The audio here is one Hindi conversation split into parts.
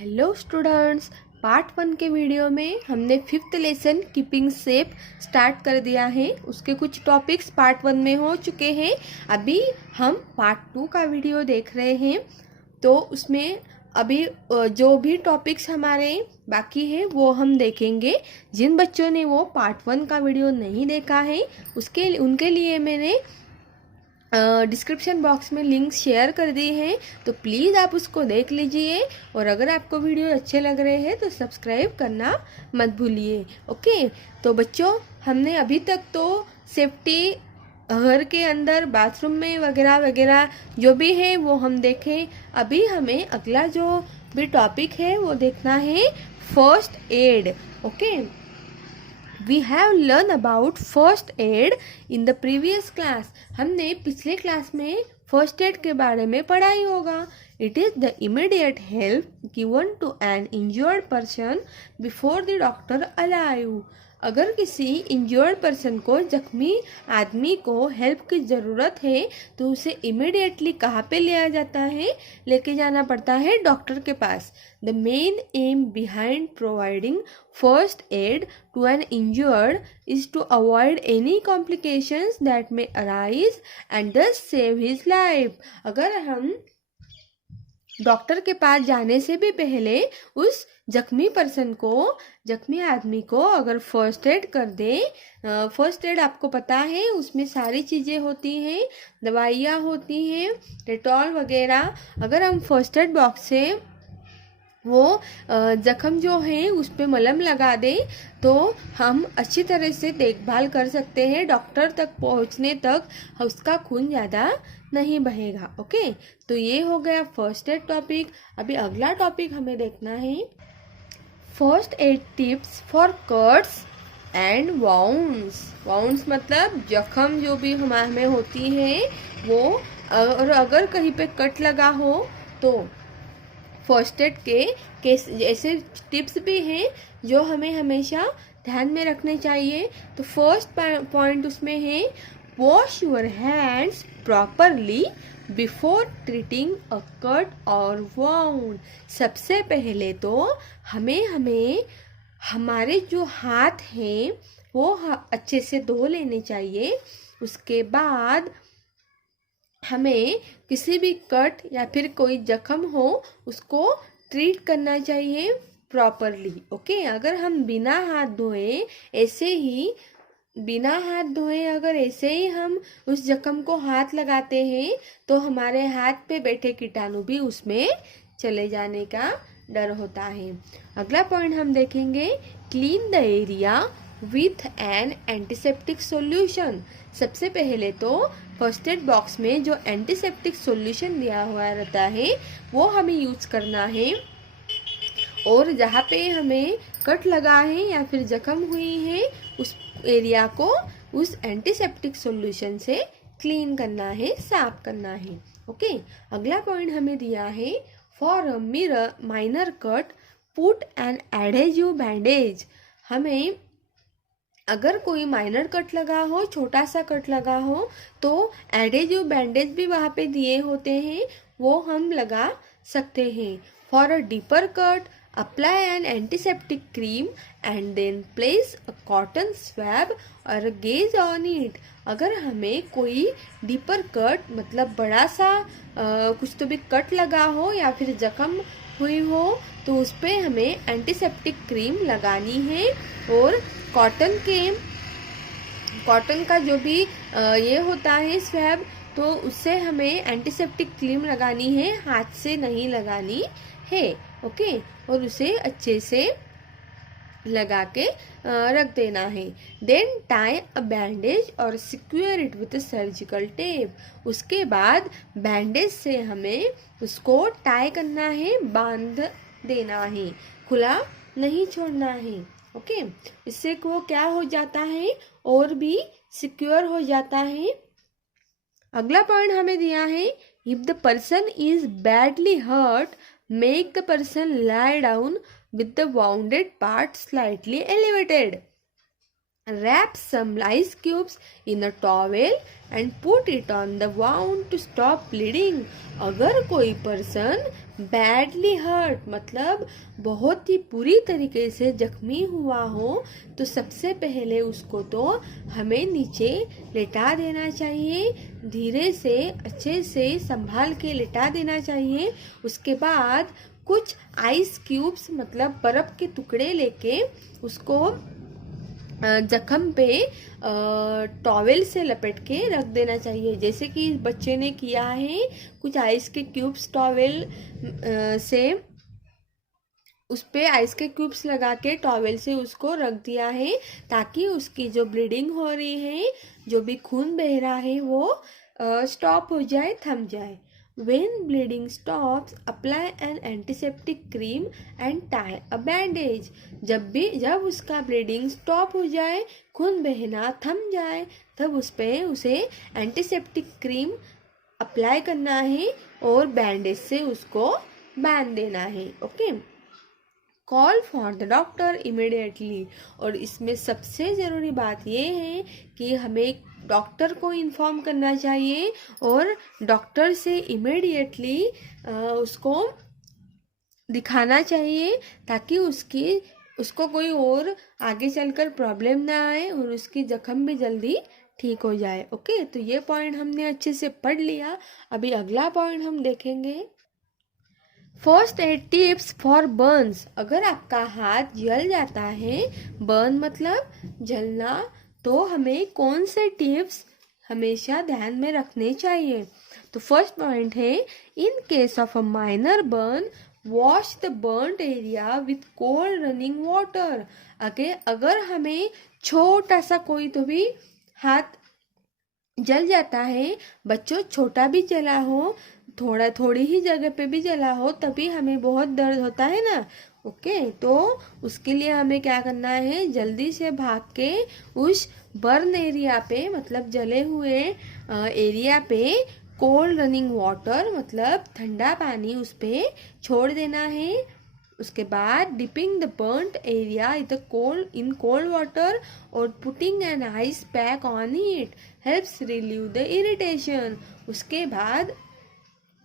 हेलो स्टूडेंट्स, पार्ट 1 के वीडियो में हमने 5th lesson keeping safe start कर दिया है। उसके कुछ टॉपिक्स पार्ट 1 में हो चुके हैं। अभी हम पार्ट 2 का वीडियो देख रहे हैं। तो उसमें अभी जो भी टॉपिक्स हमारे बाकी है वो हम देखेंगे। जिन बच्चों ने वो पार्ट 1 का वीडियो नहीं देखा है उनके लिए मैंने डिस्क्रिप्शन बॉक्स में लिंक शेयर कर दी है, तो प्लीज़ आप उसको देख लीजिए। और अगर आपको वीडियो अच्छे लग रहे हैं तो सब्सक्राइब करना मत भूलिए। ओके, तो बच्चों हमने अभी तक तो सेफ्टी घर के अंदर बाथरूम में वगैरह वगैरह जो भी है वो हम देखें। अभी हमें अगला जो भी टॉपिक है वो देखना है first aid. Okay, we have learn about first aid in the previous class. हमने पिछले क्लास में फर्स्ट एड के बारे में पढ़ा ही होगा। It is the immediate help given to an injured person before the doctor arrives. अगर किसी इंजर्ड पर्सन को, जख्मी आदमी को हेल्प की ज़रूरत है तो उसे इमीडिएटली कहाँ पे लिया जाता है? लेके जाना पड़ता है डॉक्टर के पास। The main aim behind providing first aid to an injured is to avoid any complications that may arise and thus save his life। अगर हम डॉक्टर के पास जाने से भी पहले उस जख्मी आदमी को अगर फर्स्ट एड कर दे, फर्स्ट एड आपको पता है उसमें सारी चीज़ें होती हैं, दवाइयाँ होती हैं, डेटॉल वगैरह। अगर हम फर्स्ट एड बॉक्स से वो जख्म जो है उस पर मलहम लगा दें तो हम अच्छी तरह से देखभाल कर सकते हैं। डॉक्टर तक पहुंचने तक उसका खून ज़्यादा नहीं बहेगा। ओके, तो ये हो गया फर्स्ट एड टॉपिक। अभी अगला टॉपिक हमें देखना है first aid tips for cuts and wounds. Wounds मतलब जख्म जो भी हमें होती है वो, और अगर कहीं पे कट लगा हो तो फर्स्ट एड के ऐसे टिप्स भी हैं जो हमें हमेशा ध्यान में रखने चाहिए। तो फर्स्ट पॉइंट उसमें है wash your hands properly before treating a cut और वाउंड। सबसे पहले तो हमें हमारे जो हाथ हैं वो अच्छे से धो लेने चाहिए। उसके बाद हमें किसी भी कट या फिर कोई जख्म हो उसको ट्रीट करना चाहिए प्रॉपरली। ओके, अगर हम बिना हाथ धोए अगर ऐसे ही हम उस जख्म को हाथ लगाते हैं तो हमारे हाथ पे बैठे कीटाणु भी उसमें चले जाने का डर होता है। अगला पॉइंट हम देखेंगे clean the area with an antiseptic solution. सबसे पहले तो फर्स्ट एड बॉक्स में जो एंटीसेप्टिक सॉल्यूशन दिया हुआ रहता है वो हमें यूज करना है। और जहाँ पे हमें कट लगा है या फिर जख्म हुई है उस एरिया को उस एंटीसेप्टिक सॉल्यूशन से क्लीन करना है, साफ करना है। ओके, अगला पॉइंट हमें दिया है for a minor cut put an adhesive bandage. हमें अगर कोई माइनर कट लगा हो, छोटा सा कट लगा हो, तो एडहेसिव बैंडेज भी वहाँ पे दिए होते हैं, वो हम लगा सकते हैं। For a deeper cut apply an antiseptic cream and then place a cotton swab or gauze on it. अगर हमें कोई डीपर कट मतलब बड़ा सा कुछ तो भी कट लगा हो या फिर जख्म हुई हो तो उस पर हमें एंटीसेप्टिक क्रीम लगानी है। और कॉटन का जो भी ये होता है स्वैब, तो उससे हमें एंटीसेप्टिक क्रीम लगानी है, हाथ से नहीं लगानी है। ओके, और उसे अच्छे से लगा के रख देना है। देन टाई अ बैंडेज और secure it with surgical tape. उसके बाद बैंडेज से हमें उसको टाई करना है, बांध देना है, खुला नहीं छोड़ना है। ओके, इससे वो क्या हो जाता है और भी सिक्योर हो जाता है। अगला पॉइंट हमें दिया है if the person is badly hurt make the person lie down with the wounded part slightly elevated. Wrap some ice cubes in a towel and put it on the wound to stop bleeding. अगर कोई पर्सन बैडली हर्ट मतलब बहुत ही बुरी तरीके से जख्मी हुआ हो तो सबसे पहले उसको तो हमें नीचे लेटा देना चाहिए, धीरे से अच्छे से संभाल के लेटा देना चाहिए। उसके बाद कुछ आइस क्यूब्स मतलब बर्फ के टुकड़े लेके उसको जख्म पे टॉवेल से लपेट के रख देना चाहिए, जैसे कि बच्चे ने किया है। कुछ आइस के क्यूब्स टॉवेल से उस पे आइस के क्यूब्स लगा के टॉवेल से उसको रख दिया है, ताकि उसकी जो ब्लीडिंग हो रही है, जो भी खून बह रहा है, वो स्टॉप हो जाए, थम जाए। When bleeding stops, apply an antiseptic cream and tie a bandage. जब उसका ब्लीडिंग स्टॉप हो जाए, खून बहना थम जाए, तब उसे एंटीसेप्टिक क्रीम अप्लाई करना है और बैंडेज से उसको बांध देना है। Okay, call for the doctor immediately. और इसमें सबसे ज़रूरी बात ये है कि हमें डॉक्टर को इन्फॉर्म करना चाहिए और डॉक्टर से इमिडिएटली उसको दिखाना चाहिए, ताकि उसको कोई और आगे चलकर प्रॉब्लम ना आए और उसकी जख्म भी जल्दी ठीक हो जाए। ओके, तो ये पॉइंट हमने अच्छे से पढ़ लिया। अभी अगला पॉइंट हम देखेंगे, first aid tips for Burns. अगर आपका हाथ जल जाता है, बर्न मतलब जलना, तो हमें कौन से टिप्स हमेशा ध्यान में रखने चाहिए। तो फर्स्ट पॉइंट है, इन case of a minor burn wash the burned area with cold running water. अगर हमें छोटा सा कोई तो भी हाथ जल जाता है, बच्चों छोटा भी जला हो, थोड़ी ही जगह पे भी जला हो, तभी हमें बहुत दर्द होता है ना। ओके, तो उसके लिए हमें क्या करना है, जल्दी से भाग के उस बर्न एरिया पे मतलब जले हुए एरिया पे कोल्ड रनिंग वाटर मतलब ठंडा पानी उस पे छोड़ देना है। उसके बाद dipping the burned area in cold water और putting an ice pack on it helps relieve the irritation. उसके बाद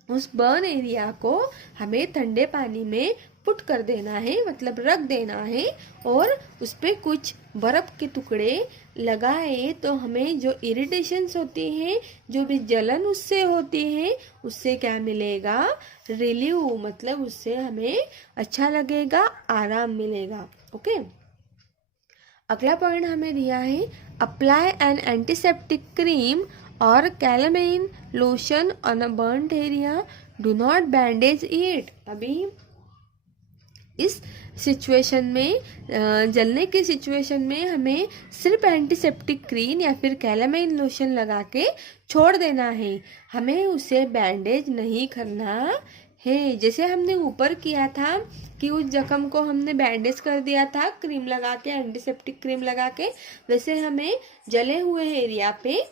उस बर्न एरिया को हमें ठंडे पानी में पुट कर देना है मतलब रख देना है, और उस पर कुछ बर्फ के टुकड़े लगाए तो हमें जो इरिटेशंस होती हैं, जो भी जलन उससे होती है, उससे क्या मिलेगा, रिलीव मतलब उससे हमें अच्छा लगेगा, आराम मिलेगा। ओके, अगला पॉइंट हमें दिया है, अप्लाई एन एंटीसेप्टिक क्रीम और calamine lotion on a burned area, do not bandage it. अभी इस सिचुएशन में जलने की सिचुएशन में हमें सिर्फ एंटीसेप्टिक क्रीम या फिर कैलामाइन लोशन लगा के छोड़ देना है, हमें उसे बैंडेज नहीं करना है। जैसे हमने ऊपर किया था कि उस जख्म को हमने बैंडेज कर दिया था क्रीम लगा के, एंटीसेप्टिक क्रीम लगा के, वैसे हमें जले हुए एरिया पे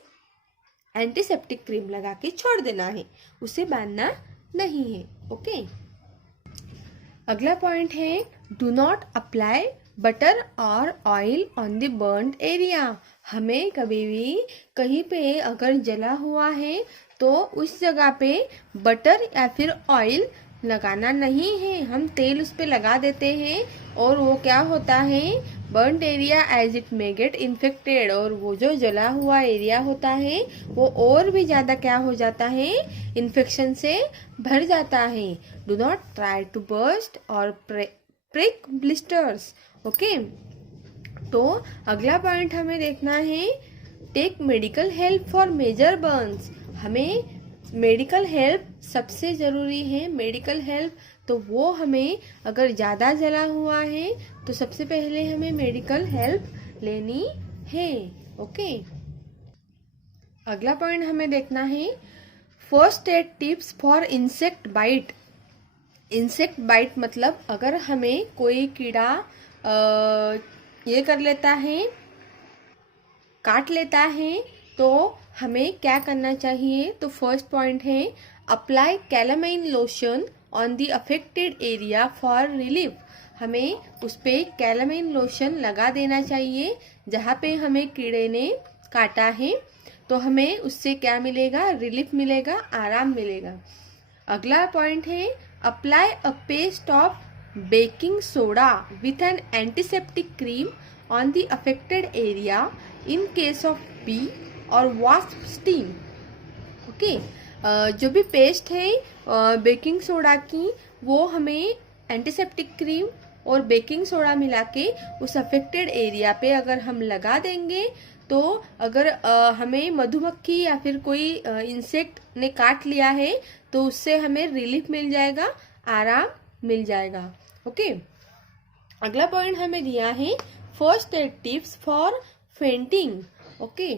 एंटीसेप्टिक क्रीम लगा के छोड़ देना है, उसे बांधना नहीं है। ओके, अगला पॉइंट है, डू नॉट अप्लाई बटर और oil on the burned area. हमें कभी भी कहीं पे अगर जला हुआ है तो उस जगह पे बटर या फिर ऑयल लगाना नहीं है। हम तेल उस पे लगा देते हैं और वो क्या होता है, burned area as it may get infected, और वो जो जला हुआ एरिया होता है वो और भी ज़्यादा क्या हो जाता है, इन्फेक्शन से भर जाता है। Do not try to burst or prick blisters. Okay, तो अगला पॉइंट हमें देखना है, take medical help for major burns. हमें मेडिकल हेल्प सबसे ज़रूरी है। मेडिकल हेल्प तो वो हमें अगर ज़्यादा जला हुआ है तो सबसे पहले हमें मेडिकल हेल्प लेनी है। ओके, अगला पॉइंट हमें देखना है, first aid tips for insect bite. Insect bite मतलब अगर हमें कोई कीड़ा ये कर लेता है, काट लेता है, तो हमें क्या करना चाहिए। तो फर्स्ट पॉइंट है, apply calamine lotion on the affected area for relief. हमें उस पे कैलामाइन लोशन लगा देना चाहिए जहाँ पे हमें कीड़े ने काटा है, तो हमें उससे क्या मिलेगा, रिलीफ मिलेगा, आराम मिलेगा। अगला पॉइंट है apply a paste of baking soda with an antiseptic cream on the affected area in case of bee or wasp sting. Okay, जो भी पेस्ट है बेकिंग सोडा की, वो हमें एंटीसेप्टिक क्रीम और बेकिंग सोडा मिला के उस अफेक्टेड एरिया पे अगर हम लगा देंगे, तो अगर हमें मधुमक्खी या फिर कोई इंसेक्ट ने काट लिया है तो उससे हमें रिलीफ मिल जाएगा, आराम मिल जाएगा। ओके, अगला पॉइंट हमें दिया है first aid tips for fainting. Okay,